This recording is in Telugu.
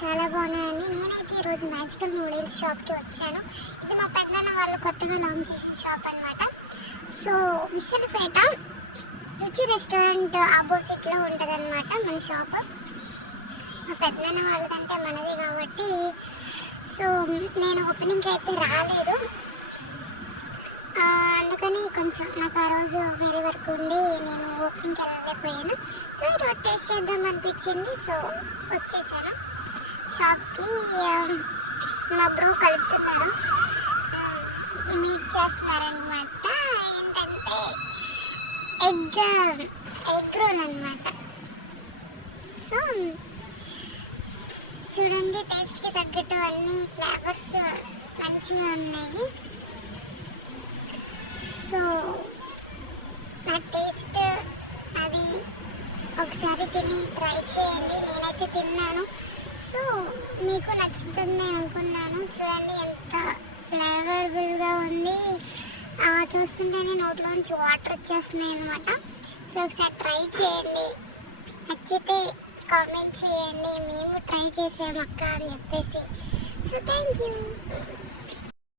చాలా బాగున్నాయండి. నేనైతే ఈరోజు మ్యాజికల్ నూడిల్స్ షాప్కి వచ్చాను. ఇది మా పెద్దనాన్న వాళ్ళు కొత్తగా లాంచ్ చేసిన షాప్ అనమాట. సో విసనపేట రుచి రెస్టారెంట్ ఆపోజిట్లో ఉంటుంది అనమాట మన షాప్. మా పెద్దనాన్న వాళ్ళదంటే మనది కాబట్టి సో నేను ఓపెనింగ్కి అయితే రాలేదు. అందుకని కొంచెం నాకు ఆ రోజు వేరే వరకు ఉండి నేను ఓపెనింగ్కి వెళ్ళలేకపోయాను. సో ఈరోజు టేస్ట్ చేద్దాం అనిపించింది. సో వచ్చేసాను షాప్కి. మా బ్రో కలుపుతున్నారు, మీట్ చేస్తున్నారనమాట. ఏంటంటే ఎగ్ రోల్ అనమాట. సో చూడండి, టేస్ట్కి తగ్గట్టు అన్ని ఫ్లేవర్స్ మంచిగా ఉన్నాయి. సో నా టేస్ట్ అది ఒకసారి తిని ట్రై చేయండి. నేనైతే తిన్నాను, సో మీకు నచ్చుతుంది అనుకున్నాను. చూడండి ఎంత ఫ్లేవరబుల్గా ఉంది. చూస్తుంటేనే నోట్లోంచి వాటర్ వచ్చేస్తున్నాయి అనమాట. సో ఒకసారి ట్రై చేయండి, నచ్చితే కామెంట్ చేయండి. మేము ట్రై చేసాము అక్క అని చెప్పేసి. So thank you.